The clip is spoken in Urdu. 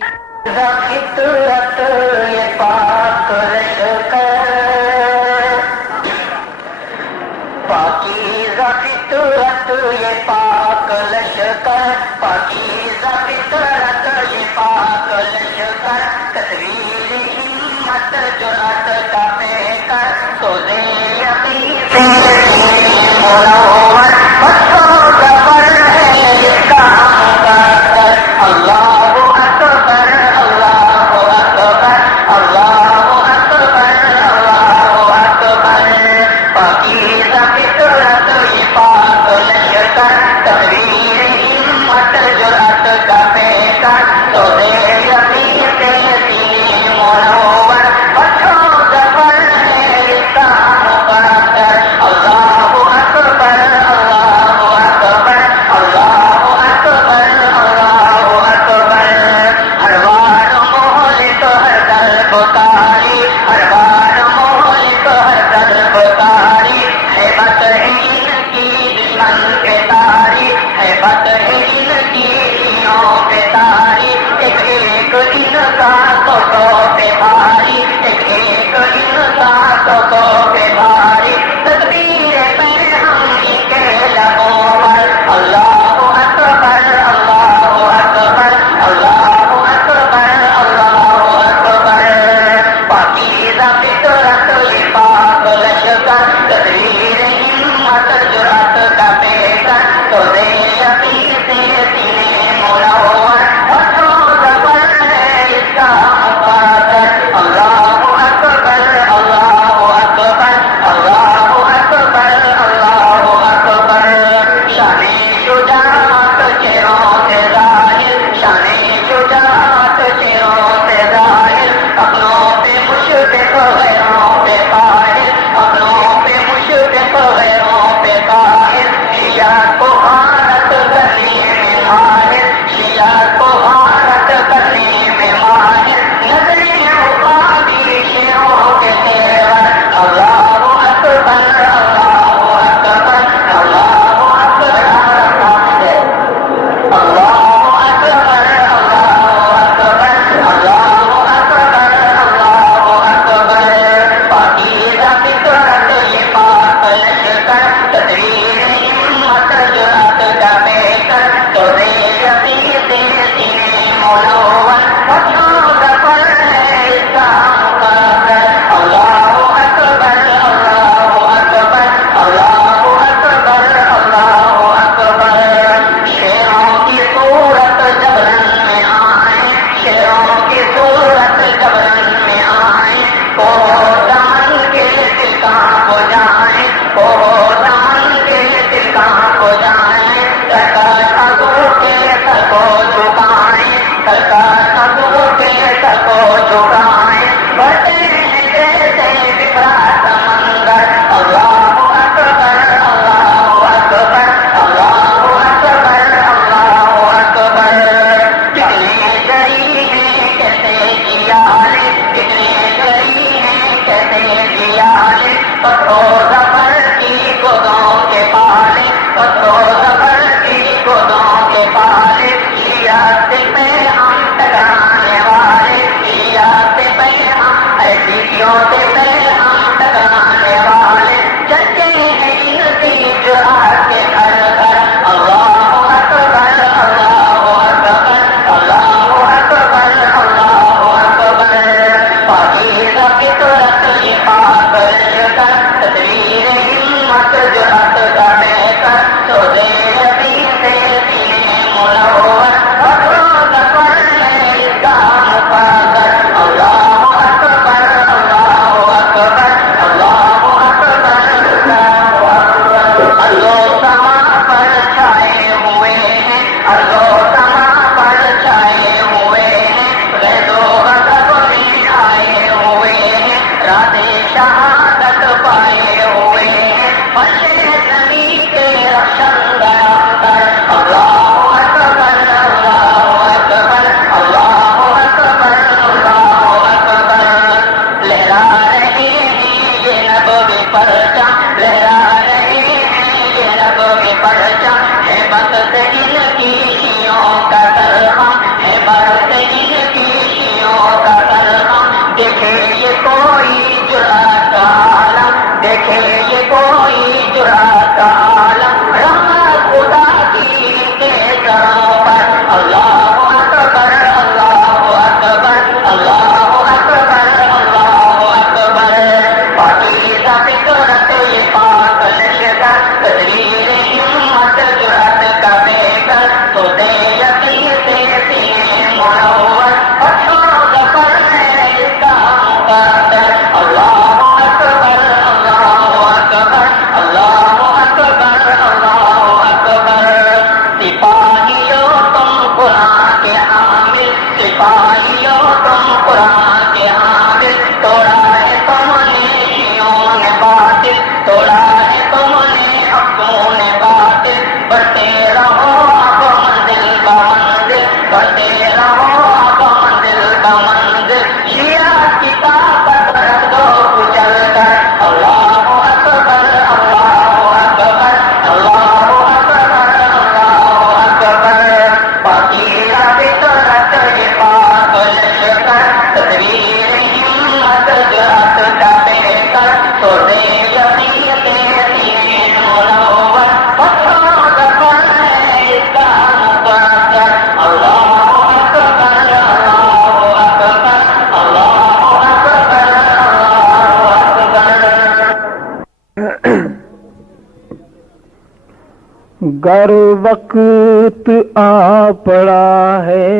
فطرت یہ پاک لشکر پاکیزہ فطرت یہ پاک لشکر پاکیزہ فطرت یہ پاک لشکر تصویر ہمت جرأت کا پیکر سوزے یقین سے منور بچوں زبر ہے اس کا مقدر اللہ دیکھے یہ کوئی جرات عالم رحمت خدا کی کے سروں پر اللہ اکبر اللہ اکبر اللہ اکبر اللہ اکبر پاکیزہ فطرت یہ پاک لشکر تدبیر ہمت جرات کا بے کر تو دے یقین سے سینے منور فتح و ظفر ہے اس کا مقدر اللہ اکبر اللہ اکبر اللہ اکبر اللہ اکبر سپاہیوں تم قرآن کے حامل سپاہیوں تم قرآن کے حامل توڑا ہے تم نے شیعوں نے باطل توڑا ہے تم نے حقوں نے باطل بڑھتے رہو اب منزل بمنزل بڑھتے رہو اب منزل بمنزل شیعہ کی طاقت رکھ دو کچل کر اللہ اکبر اللہ اکبر اللہ اکبر اللہ اکبر پاکیزہ فطرت یہ پاک لشکر تدبیر ہمت جرات کا بے کر تو دے یقین سے سینے منور فتح و ظفر ہے اس کا مقدر اللہ اکبر اللہ اکبر اللہ اکبر اللہ اکبر گر وقت آ پڑا ہے